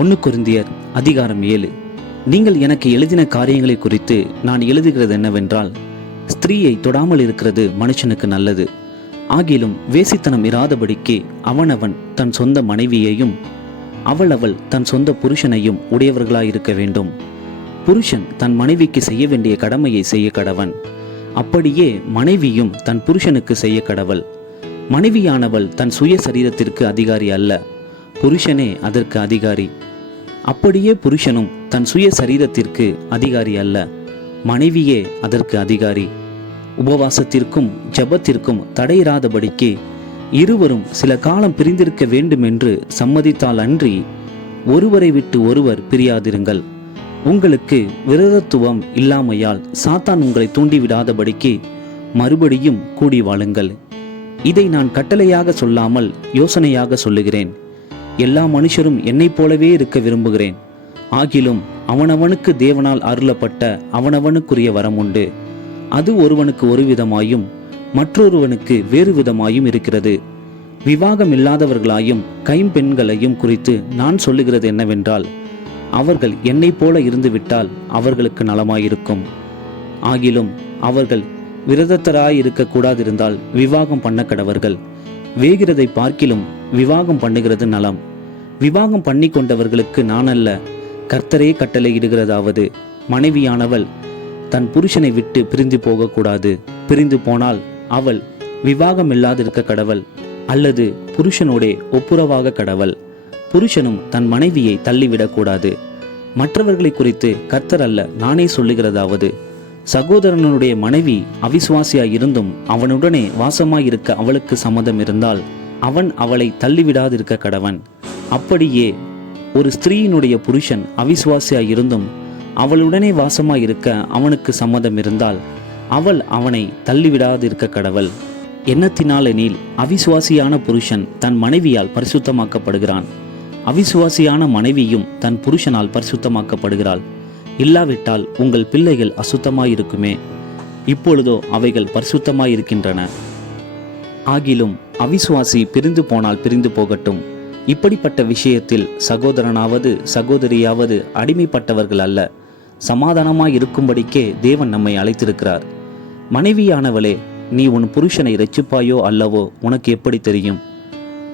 1 கொரிந்தியர் அதிகாரம் 7. நீங்கள் எனக்கு எழுதின காரியங்களை குறித்து நான் எழுதுகிறது என்னவென்றால், ஸ்திரீயை தொடாமல் இருக்கிறது மனுஷனுக்கு நல்லது. ஆகிலும் வேசித்தனம் இராதபடிக்கு அவனவன் தன் சொந்த மனைவியையும் அவள் தன் சொந்த புருஷனையும் உடையவர்களாயிருக்க வேண்டும். புருஷன் தன் மனைவிக்கு செய்ய வேண்டிய கடமையை செய்ய கடவன். அப்படியே மனைவியும் தன் புருஷனுக்கு செய்ய கடவள். மனைவியானவள் தன் சுய சரீரத்திற்கு அதிகாரி அல்ல, புருஷனே அதற்கு அதிகாரி. அப்படியே புருஷனும் தன் சுய சரீரத்திற்கு அதிகாரி அல்ல, மனைவியே அதற்கு அதிகாரி. உபவாசத்திற்கும் ஜெபத்திற்கும் தடையிராதபடிக்கு இருவரும் சில காலம் பிரிந்திருக்க வேண்டும் என்று சம்மதித்தால் அன்றி ஒருவரை விட்டு ஒருவர் பிரியாதிருங்கள். உங்களுக்கு விரோதத்துவம் இல்லாமையால் சாத்தான் உங்களை தூண்டிவிடாதபடிக்கு மறுபடியும் கூடி வாழுங்கள். இதை நான் கட்டளையாக சொல்லாமல் யோசனையாக சொல்லுகிறேன். எல்லா மனுஷரும் என்னைப் போலவே இருக்க விரும்புகிறேன். ஆகிலும் அவனவனுக்கு தேவனால் அருளப்பட்ட அவனவனுக்குரிய வரம் உண்டு. அது ஒருவனுக்கு ஒரு விதமாயும் மற்றொருவனுக்கு வேறு விதமாயும் இருக்கிறது. விவாகம் இல்லாதவர்களாயும் கைம்பெண்களையும் குறித்து நான் சொல்லுகிறது என்னவென்றால், அவர்கள் என்னைப் போல இருந்துவிட்டால் அவர்களுக்கு நலமாயிருக்கும். ஆகிலும் அவர்கள் விரதத்தராயிருக்க கூடாதிருந்தால் விவாகம் பண்ண கடவர்கள். வேகிறதை பார்க்கிலும் விவாகம் பண்ணுகிறது நலம். விவாகம் பண்ணி கொண்டவர்களுக்கு நான் அல்ல, கர்த்தரே கட்டளை இடுகிறதாவது, மனைவியானவள் தன் புருஷனை விட்டு பிரிந்து போகக்கூடாது. பிரிந்து போனால் அவள் விவாகம் இல்லாதிருக்க கடவள், அல்லது புருஷனோடே ஒப்புரவாக கடவள். புருஷனும் தன் மனைவியை தள்ளிவிடக்கூடாது. மற்றவர்களை குறித்து கர்த்தர் அல்ல, நானே சொல்லுகிறதாவது, சகோதரனுடைய மனைவி அவிசுவாசியாய் இருந்தும் அவனுடனே வாசமாயிருக்க அவளுக்கு சம்மதம் இருந்தால் அவன் அவளை தள்ளிவிடாதிருக்க கடவன். அப்படியே ஒரு ஸ்திரீயினுடைய புருஷன் அவிசுவாசியாய் இருந்தும் அவளுடனே வாசமாயிருக்க அவனுக்கு சம்மதம் இருந்தால் அவள் அவனை தள்ளிவிடாதிருக்க கடவள். எண்ணத்தினாலெனில் அவிசுவாசியான புருஷன் தன் மனைவியால் பரிசுத்தமாக்கப்படுகிறான், அவிசுவாசியான மனைவியும் தன் புருஷனால் பரிசுத்தமாக்கப்படுகிறாள். இல்லாவிட்டால் உங்கள் பிள்ளைகள் அசுத்தமாயிருக்குமே, இப்பொழுதோ அவைகள் பரிசுத்தமாயிருக்கின்றன. ஆகிலும் அவிசுவாசி பிரிந்து போனால் பிரிந்து போகட்டும். இப்படிப்பட்ட விஷயத்தில் சகோதரனாவது சகோதரியாவது அடிமைப்பட்டவர்கள் அல்ல, சமாதானமாயிருக்கும்படிக்கே தேவன் நம்மை அழைத்திருக்கிறார். மனைவியானவளே, நீ உன் புருஷனை இரட்சிப்பாயோ அல்லவோ உனக்கு எப்படி தெரியும்?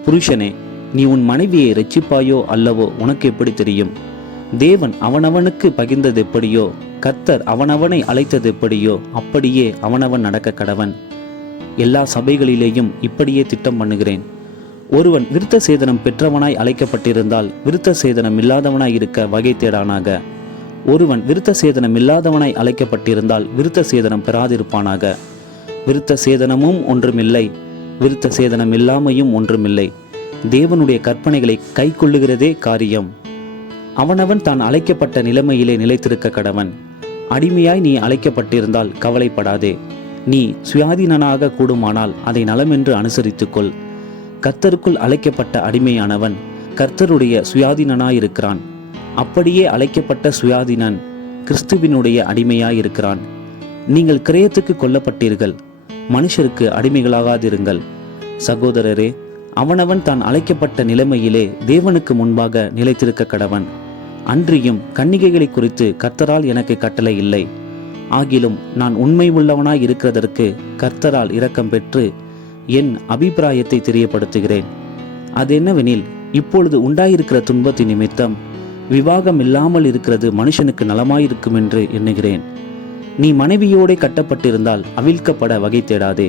புருஷனே, நீ உன் மனைவியை இரட்சிப்பாயோ அல்லவோ உனக்கு எப்படி தெரியும்? தேவன் அவனவனுக்கு பகிர்ந்தது எப்படியோ, கர்த்தர் அவனவனை அழைத்தது எப்படியோ அப்படியே அவனவன் நடக்க கடவன். எல்லா சபைகளிலேயும் இப்படியே திட்டம் பண்ணுகிறேன். ஒருவன் விருத்த சேதனம் பெற்றவனாய் அழைக்கப்பட்டிருந்தால் விருத்த சேதனம் இல்லாதவனாய் இருக்க வகை தேடானாக. ஒருவன் விருத்த சேதனம் இல்லாதவனாய் அழைக்கப்பட்டிருந்தால் விருத்த சேதனம் பெறாதிருப்பானாக. விருத்த சேதனமும் ஒன்றுமில்லை, விருத்த சேதனம் இல்லாமையும் ஒன்றுமில்லை. தேவனுடைய கற்பனைகளை கை கொள்ளுகிறதே காரியம். அவனவன் தான் அழைக்கப்பட்ட நிலைமையிலே நிலைத்திருக்க கடவன். அடிமையாய் நீ அழைக்கப்பட்டிருந்தால் கவலைப்படாதே. நீ சுயாதீனனாக கூடுமானால் அதை நலமென்று அனுசரித்துக்கொள். கர்த்தருக்குள் அழைக்கப்பட்ட அடிமையானவன் கர்த்தருடைய சுயாதீனனாயிருக்கிறான். அப்படியே அழைக்கப்பட்ட சுயாதீனன் கிறிஸ்துவினுடைய அடிமையாயிருக்கிறான். நீங்கள் கிரயத்துக்கு கொல்லப்பட்டீர்கள், மனுஷருக்கு அடிமைகளாகாதிருங்கள். சகோதரரே, அவனவன் தான் அழைக்கப்பட்ட நிலைமையிலே தேவனுக்கு முன்பாக நிலைத்திருக்க கடவன். அன்றியும் கன்னிகைகளை குறித்து கர்த்தரால் எனக்கு கட்டளை இல்லை. ஆகிலும் நான் உண்மை உள்ளவனாய் இருக்கிறதற்கு கர்த்தரால் இரக்கம் பெற்று என் அபிப்பிராயத்தை தெரியப்படுத்துகிறேன். அது என்னவெனில், இப்பொழுது உண்டாயிருக்கிற துன்பத்தின் நிமித்தம் விவாகம் இல்லாமல் இருக்கிறது மனுஷனுக்கு நலமாயிருக்கும் என்று எண்ணுகிறேன். நீ மனைவியோடே கட்டப்பட்டிருந்தால் அவிழ்க்கப்பட வகை தேடாதே.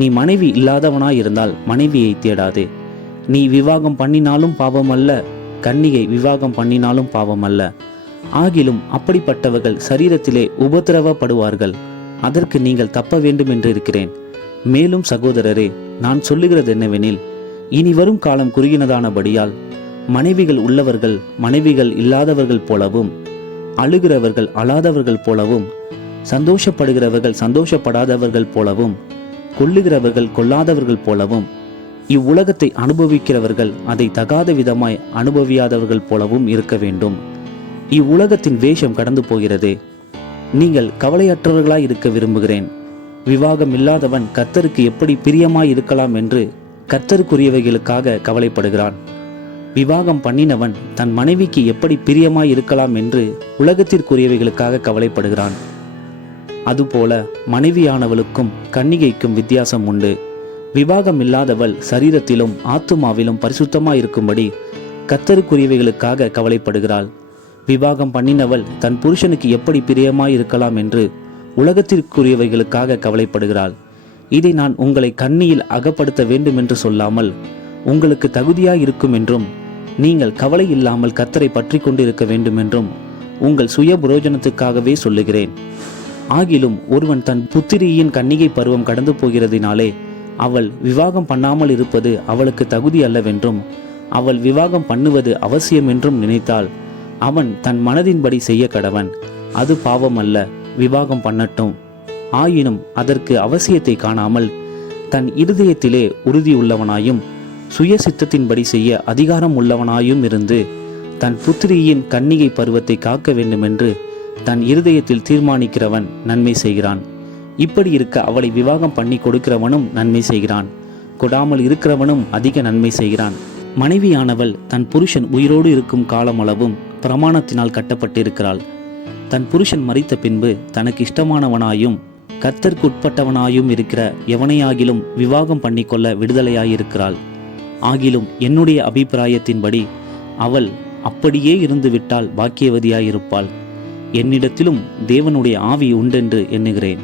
நீ மனைவி இல்லாதவனாயிருந்தால் மனைவியை தேடாதே. நீ விவாகம் பண்ணினாலும் பாவமல்ல, கன்னிகை விவாகம் பண்ணினாலும் பாவமல்ல. ஆகிலும் அப்படிப்பட்டவர்கள் சரீரத்திலே உபத்திரவப்படுவார்கள். அதற்கு நீங்கள் தப்ப வேண்டும் என்று இருக்கிறேன். மேலும் சகோதரரே, நான் சொல்லுகிறது என்னவெனில், இனி வரும் காலம் குறுகினதானபடியால் மனைவிகள் உள்ளவர்கள் மனைவிகள் இல்லாதவர்கள் போலவும், அழுகிறவர்கள் அழாதவர்கள் போலவும், சந்தோஷப்படுகிறவர்கள் சந்தோஷப்படாதவர்கள் போலவும், கொல்லுகிறவர்கள் கொல்லாதவர்கள் போலவும், இவ்வுலகத்தை அனுபவிக்கிறவர்கள் அதை தகாத விதமாய் அனுபவியாதவர்கள் போலவும் இருக்க வேண்டும். இவ்வுலகத்தின் வேஷம் கடந்து போகிறதே. நீங்கள் கவலையற்றவர்களாய் இருக்க விரும்புகிறேன். விவாகம் இல்லாதவன் கர்த்தருக்கு எப்படி பிரியமாய் இருக்கலாம் என்று கர்த்தருக்குரியவைகளுக்காக கவலைப்படுகிறான். விவாகம் பண்ணினவன் தன் மனைவிக்கு எப்படி பிரியமாய் இருக்கலாம் என்று உலகத்திற்குரியவைகளுக்காக கவலைப்படுகிறான். அதுபோல மனைவியானவளுக்கும் கன்னிகைக்கும் வித்தியாசம் உண்டு. விவாகம் இல்லாதவள் சரீரத்திலும் ஆத்துமாவிலும் பரிசுத்தமாயிருக்கும்படி கர்த்தருக்குரியவைகளுக்காக கவலைப்படுகிறாள். விவாகம் பண்ணினவள் தன் புருஷனுக்கு எப்படி பிரியமாய் இருக்கலாம் என்று உலகத்திற்குரியவைகளுக்காக கவலைப்படுகிறாள். இதை நான் உங்களை கண்ணியில் அகப்படுத்த வேண்டும் என்று சொல்லாமல் உங்களுக்கு தகுதியாய் இருக்கும் என்றும் நீங்கள் கவலை இல்லாமல் கர்த்தரை பற்றி கொண்டு இருக்க வேண்டும் என்றும் உங்கள் சுய புரோஜனத்துக்காகவே சொல்லுகிறேன். ஆகிலும் ஒருவன் தன் புத்திரியின் கன்னிகை பருவம் கடந்து போகிறதினாலே அவள் விவாகம் பண்ணாமல் இருப்பது அவளுக்கு தகுதி அல்லவென்றும் அவள் விவாகம் பண்ணுவது அவசியம் என்றும் நினைத்தால் அவன் தன் மனதின்படி செய்ய கடவன். அது பாவம் அல்ல, விவாகம் பண்ணட்டும். ஆயினும் அதற்கு அவசியத்தை காணாமல் தன் இருதயத்திலே உறுதியுள்ளவனாயும் சுய சித்தத்தின்படி செய்ய அதிகாரம் உள்ளவனாயும் இருந்து தன் புத்திரியின் கன்னிகை பருவத்தை காக்க வேண்டுமென்று தன் இருதயத்தில் தீர்மானிக்கிறவன் நன்மை செய்கிறான். இப்படி இருக்க அவளை விவாகம் பண்ணி கொடுக்கிறவனும் நன்மை செய்கிறான், கொடாமல் இருக்கிறவனும் அதிக நன்மை செய்கிறான். மனைவியானவள் தன் புருஷன் உயிரோடு இருக்கும் காலமளவும் பிரமாணத்தினால் கட்டப்பட்டிருக்கிறாள். தன் புருஷன் மரித்த பின்பு தனக்கு இஷ்டமானவனாயும் கர்த்தருக்குட்பட்டவனாயும் இருக்கிற எவனையாகிலும் விவாகம் பண்ணிக்கொள்ள விடுதலையாயிருக்கிறாள். ஆகிலும் என்னுடைய அபிப்பிராயத்தின்படி அவள் அப்படியே இருந்துவிட்டால் பாக்கியவதியாயிருப்பாள். என்னிடத்திலும் தேவனுடைய ஆவி உண்டென்று எண்ணுகிறேன்.